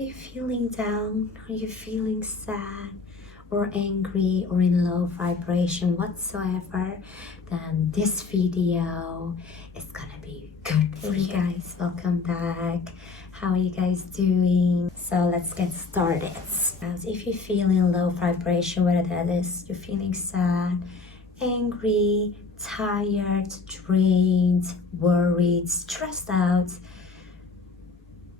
you feeling down? Are you feeling sad or angry or in low vibration whatsoever? Then this video is gonna be good for you guys. Welcome back. How are you guys doing? So let's get started. If you're feeling low vibration, whether that is you're feeling sad, angry, tired, drained, worried, stressed out,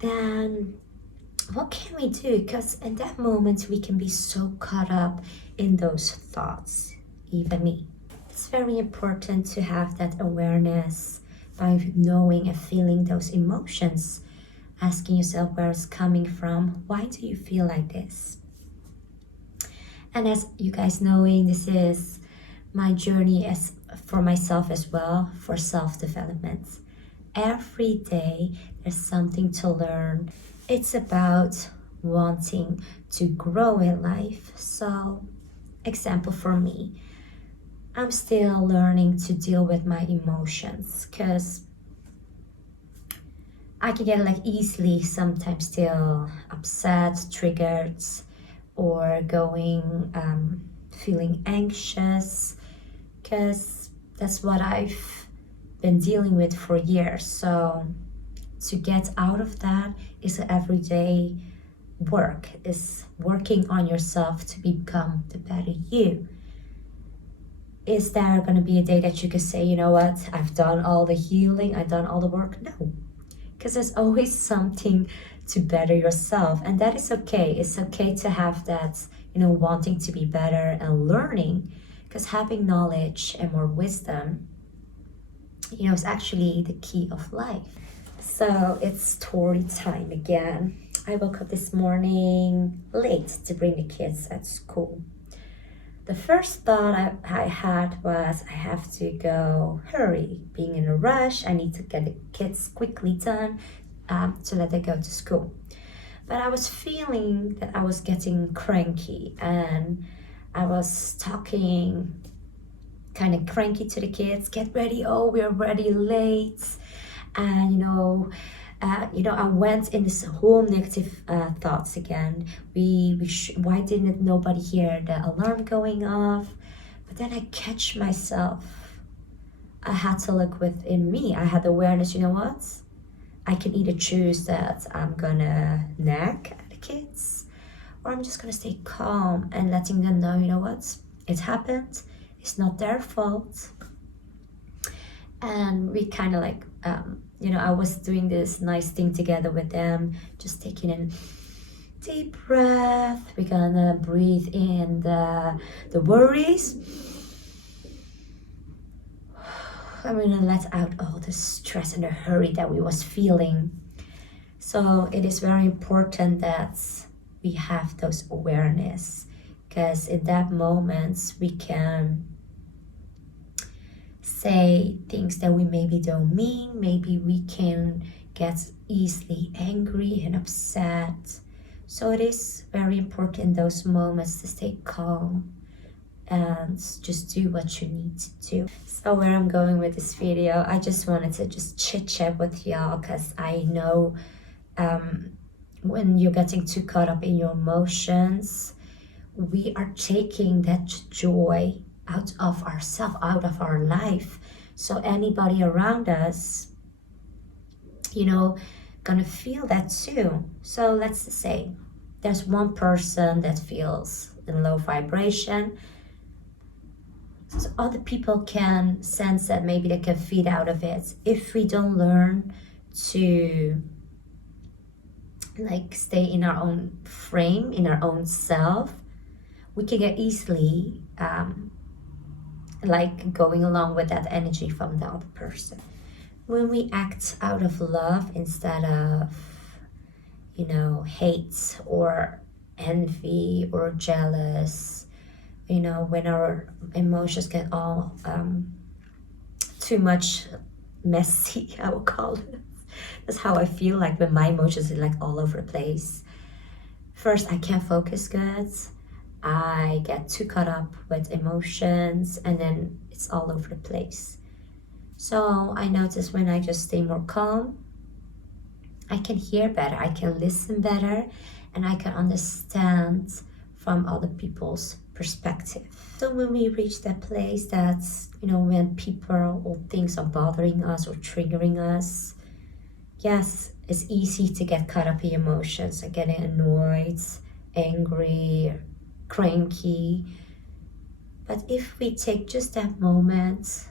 then what can we do? Because in that moment we can be so caught up in those thoughts, even me. It's very important to have that awareness by knowing and feeling those emotions, asking yourself where it's coming from. Why do you feel like this? And as you guys knowing, this is my journey as for myself as well, for self-development. Every day there's something to learn. It's about wanting to grow in life. So, example for me, I'm still learning to deal with my emotions because I can get easily sometimes still upset, triggered, or feeling anxious, because that's what I've been dealing with for years. So to get out of that is an everyday work, is working on yourself to become the better you. Is there going to be a day that you can say, you know what, I've done all the healing, I've done all the work? No, because there's always something to better yourself, and that is okay. It's okay to have that, wanting to be better and learning, because having knowledge and more wisdom, is actually the key of life. So it's story time again. I woke up this morning late to bring the kids at school. The first thought I had was, I have to go hurry, being in a rush. I need to get the kids quickly done so that they go to school. But I was feeling that I was getting cranky, and I was talking kind of cranky to the kids. Get ready, oh, we're already late. And I went in this whole negative thoughts again. Why didn't nobody hear the alarm going off? But then I catch myself. I had to look within me. I had awareness. You know what? I can either choose that I'm gonna nag at the kids, or I'm just gonna stay calm and letting them know, you know what? It happened. It's not their fault. And we kind of I was doing this nice thing together with them, just taking in deep breath. We're gonna breathe in the worries. I'm gonna let out all the stress and the hurry that we was feeling. So it is very important that we have those awareness, because in that moments we can say things that we maybe don't mean. Maybe we can get easily angry and upset. So it is very important in those moments to stay calm and just do what you need to do. So where I'm going with this video, I just wanted to just chit chat with y'all, because I know when you're getting too caught up in your emotions, we are taking that joy out of ourselves, out of our life. So anybody around us, gonna feel that too. So let's say there's one person that feels in low vibration. So other people can sense that, maybe they can feed out of it. If we don't learn to stay in our own frame, in our own self, we can get easily going along with that energy from the other person. When we act out of love instead of hate or envy or jealous, when our emotions get all too much messy, I will call it. That's how I feel like when my emotions are all over the place. First, I can't focus good. I get too caught up with emotions, and then it's all over the place. So I notice when I just stay more calm, I can hear better, I can listen better, and I can understand from other people's perspective. So when we reach that place that's, when people or things are bothering us or triggering us, yes, it's easy to get caught up in emotions and getting annoyed, angry, cranky. But if we take just that moment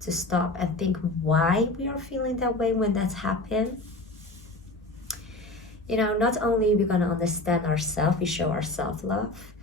to stop and think why we are feeling that way when that's happened, not only we're going to understand ourselves, we show our self-love,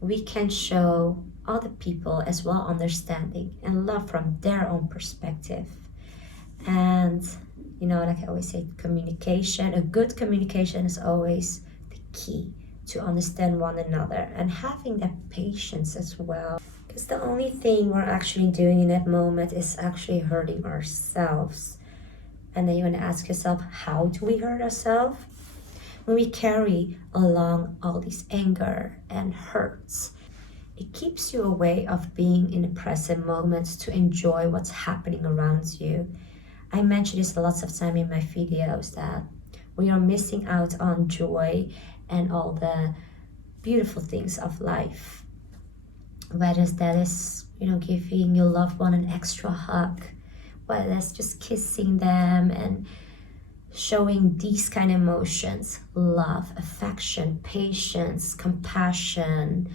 we can show other people as well understanding and love from their own perspective. And like I always say, communication, a good communication is always the key to understand one another, and having that patience as well, because the only thing we're actually doing in that moment is actually hurting ourselves. And then you want to ask yourself, how do we hurt ourselves? When we carry along all this anger and hurts, it keeps you away of being in the present moment to enjoy what's happening around you. I mentioned this lots of time in my videos that we are missing out on joy and all the beautiful things of life. Whether that is, giving your loved one an extra hug, whether that's just kissing them and showing these kind of emotions, love, affection, patience, compassion,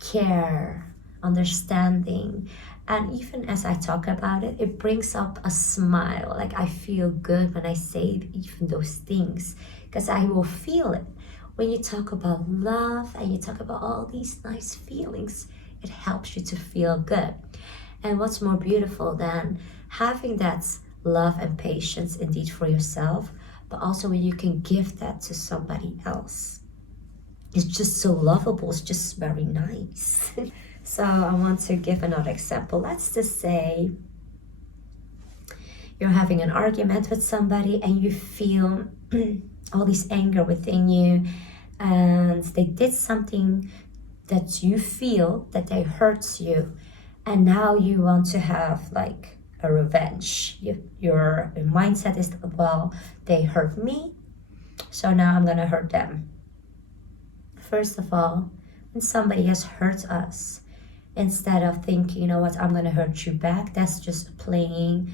care, understanding. And even as I talk about it, it brings up a smile. Like I feel good when I say even those things, because I will feel it. When you talk about love and you talk about all these nice feelings, it helps you to feel good. And what's more beautiful than having that love and patience indeed for yourself, but also when you can give that to somebody else. It's just so lovable, it's just very nice. So I want to give another example. Let's just say you're having an argument with somebody and you feel all this anger within you, and they did something that you feel that they hurt you, and now you want to have like a revenge. Your mindset is, well, they hurt me, so now I'm gonna hurt them. First of all, when somebody has hurt us, instead of thinking, I'm gonna hurt you back, that's just playing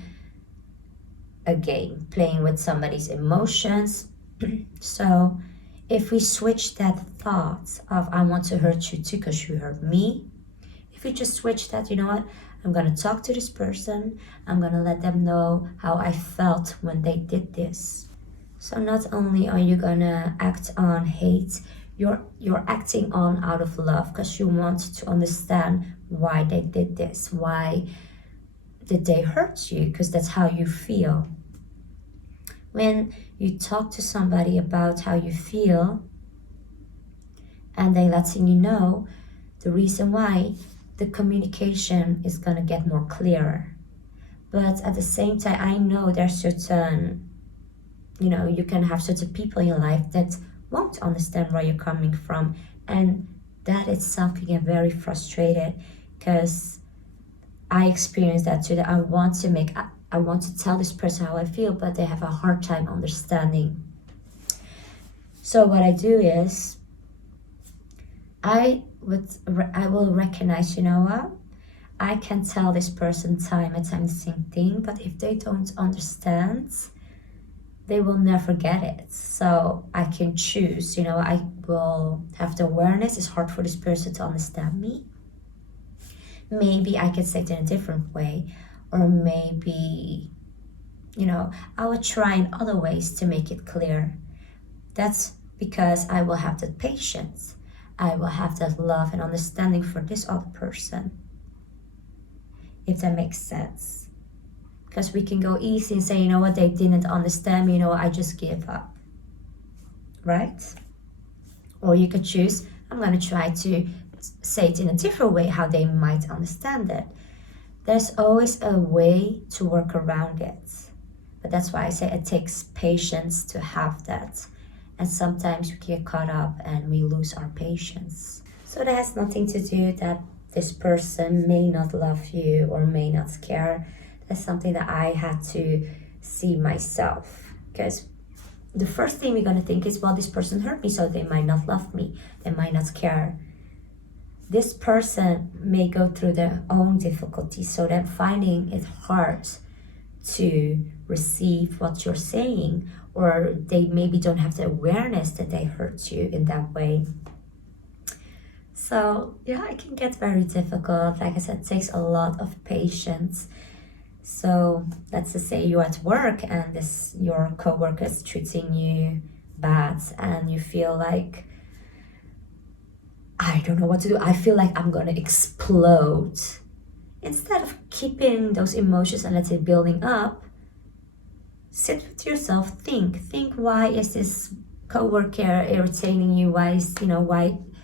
a game, playing with somebody's emotions. So if we switch that thought of I want to hurt you too because you hurt me, if we just switch that, I'm gonna talk to this person, I'm gonna let them know how I felt when they did this. So not only are you gonna act on hate, you're acting on out of love, because you want to understand why they did this, why did they hurt you, because that's how you feel. When you talk to somebody about how you feel and they letting you know the reason why, the communication is gonna get more clearer. But at the same time, I know there's certain, you can have certain people in your life that won't understand where you're coming from, and that itself can get very frustrated, because I experienced that too, that I want to tell this person how I feel, but they have a hard time understanding. So what I do is I will recognize, what, I can tell this person time and time the same thing, but if they don't understand, they will never get it. So I can choose, I will have the awareness. It's hard for this person to understand me. Maybe I can say it in a different way, or maybe, I will try in other ways to make it clear. That's because I will have that patience. I will have that love and understanding for this other person, if that makes sense. Because we can go easy and say, what, they didn't understand me, I just give up, right? Or you could choose, I'm going to try to say it in a different way, how they might understand it. There's always a way to work around it. But that's why I say it takes patience to have that. And sometimes we get caught up and we lose our patience. So that has nothing to do that this person may not love you or may not care. That's something that I had to see myself. Because the first thing we're going to think is, well, this person hurt me, so they might not love me, they might not care. This person may go through their own difficulties, so then finding it hard to receive what you're saying, or they maybe don't have the awareness that they hurt you in that way. So yeah, it can get very difficult. Like I said, it takes a lot of patience. So let's just say you're at work and your coworker is treating you bad, and you feel like, I don't know what to do. I feel like I'm gonna explode. Instead of keeping those emotions and let's say building up, sit with yourself, think why is this coworker irritating you? Why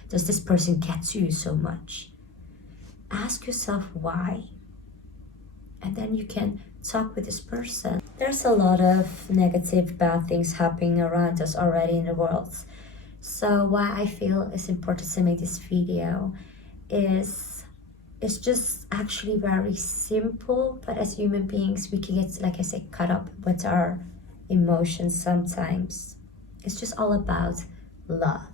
does this person get to you so much? Ask yourself why. And then you can talk with this person. There's a lot of negative, bad things happening around us already in the world. So why I feel it's important to make this video is it's just actually very simple, but as human beings we can get, like I said, caught up with our emotions sometimes. It's just all about love.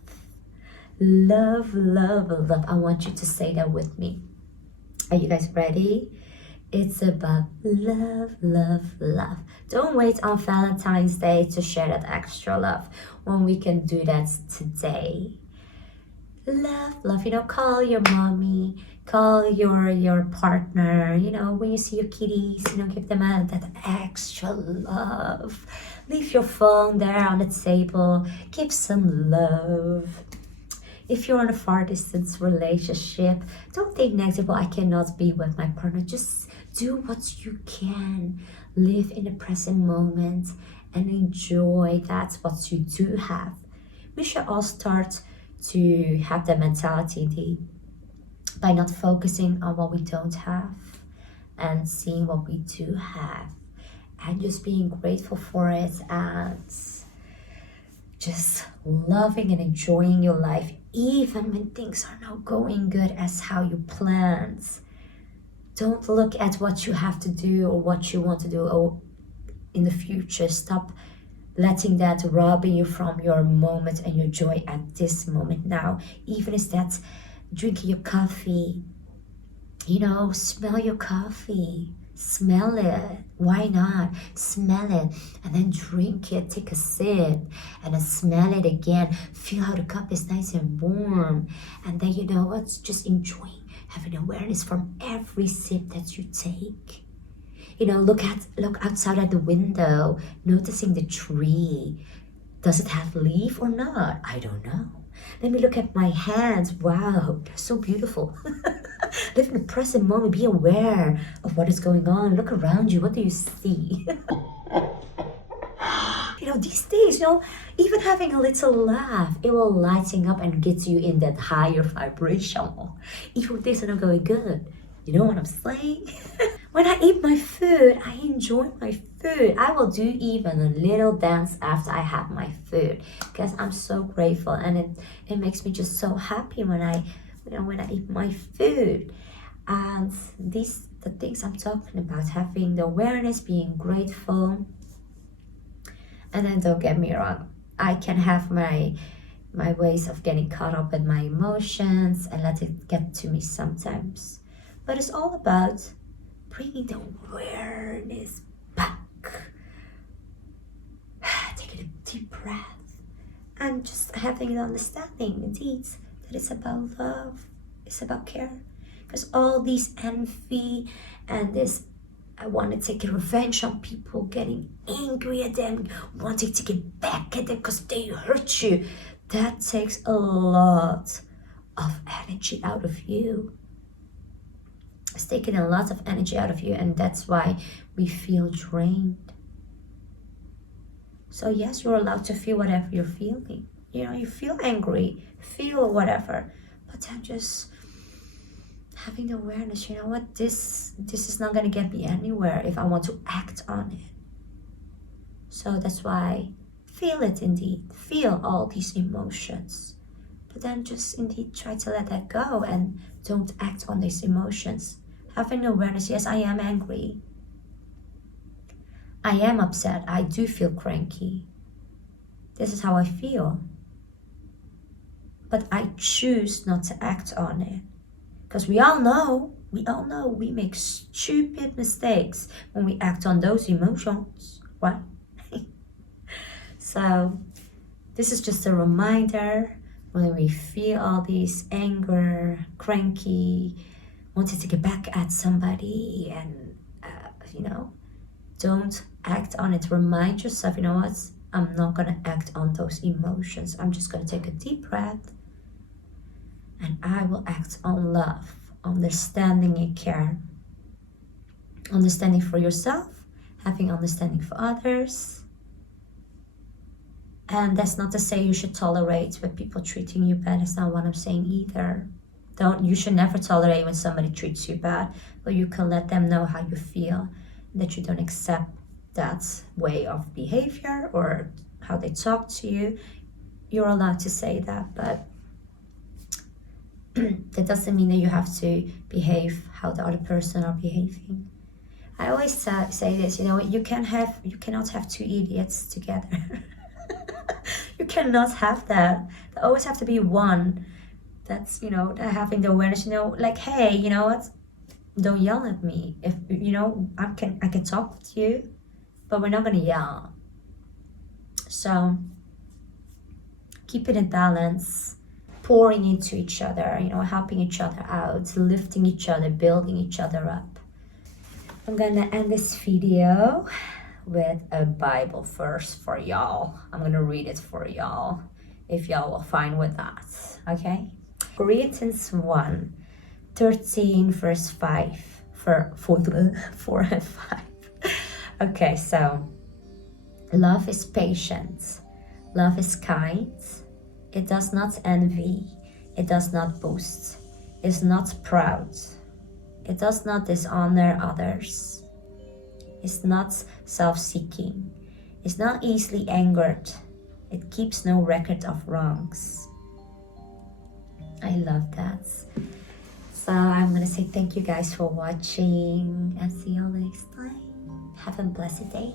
Love, love, love. I want you to say that with me. Are you guys ready? It's about love, love, love. Don't wait on Valentine's Day to share that extra love when we can do that today. Love, love, call your mommy, call your partner, when you see your kitties, give them that extra love. Leave your phone there on the table, give some love. If you're in a far distance relationship, don't think negative, well, I cannot be with my partner. Just do what you can. Live in the present moment and enjoy that's what you do have. We should all start to have the mentality by not focusing on what we don't have and seeing what we do have and just being grateful for it and just loving and enjoying your life even when things are not going good as how you planned. Don't look at what you have to do or what you want to do or in the future. Stop letting that robbing you from your moment and your joy at this moment now. Even if that's drinking your coffee, smell your coffee. Smell it. Why not? Smell it and then drink it. Take a sip and then smell it again. Feel how the cup is nice and warm. And then just enjoying, having awareness from every sip that you take. Look outside at the window, noticing the tree. Does it have leaf or not? I don't know. Let me look at my hands. Wow, they're so beautiful. Live in the present moment. Be aware of what is going on. Look around you. What do you see? These days, even having a little laugh, it will lighting up and get you in that higher vibration. Even if things are not going good. You know what I'm saying? When I eat my food, I enjoy my food. I will do even a little dance after I have my food because I'm so grateful, and it makes me just so happy when I eat my food. And the things I'm talking about, having the awareness, being grateful. And then don't get me wrong, I can have my ways of getting caught up in my emotions and let it get to me sometimes. But it's all about bringing the awareness back. Taking a deep breath and just having an understanding, indeed, that it's about love, it's about care. Because all these envy and this, I want to take revenge on people, getting angry at them, wanting to get back at them because they hurt you, that takes a lot of energy out of you. It's taking a lot of energy out of you, and that's why we feel drained. So yes, you're allowed to feel whatever you're feeling. You feel angry, feel whatever, but then just having the awareness, what, this is not going to get me anywhere if I want to act on it. So that's why feel it, indeed. Feel all these emotions, but then just indeed try to let that go and don't act on these emotions. Having awareness, yes, I am angry. I am upset. I do feel cranky. This is how I feel. But I choose not to act on it. Because we all know we make stupid mistakes when we act on those emotions, right? So this is just a reminder when we feel all these anger, cranky, wanted to get back at somebody, and don't act on it. Remind yourself, you know what? I'm not gonna act on those emotions. I'm just gonna take a deep breath, and I will act on love, understanding and care. Understanding for yourself, having understanding for others. And that's not to say you should tolerate when people treating you bad. That's not what I'm saying either. You should never tolerate when somebody treats you bad, but you can let them know how you feel, that you don't accept that way of behavior or how they talk to you. You're allowed to say that, but that doesn't mean that you have to behave how the other person are behaving. I always say this, you cannot have two idiots together. You cannot have that. There always have to be one that's, having the awareness, like, hey, you know what? Don't yell at me. If, I can talk to you, but we're not gonna yell. So keep it in balance, pouring into each other, helping each other out, lifting each other, building each other up. I'm gonna end this video with a Bible verse for y'all. I'm gonna read it for y'all, if y'all are fine with that, okay? Corinthians 1:13, verse 5, for 4 and 5. Okay, so love is patient, love is kind, it does not envy, it does not boast, is not proud, it does not dishonor others, is not self-seeking, is not easily angered, it keeps no record of wrongs. I love that. So I'm gonna say thank you guys for watching, and see you all next time. Have a blessed day.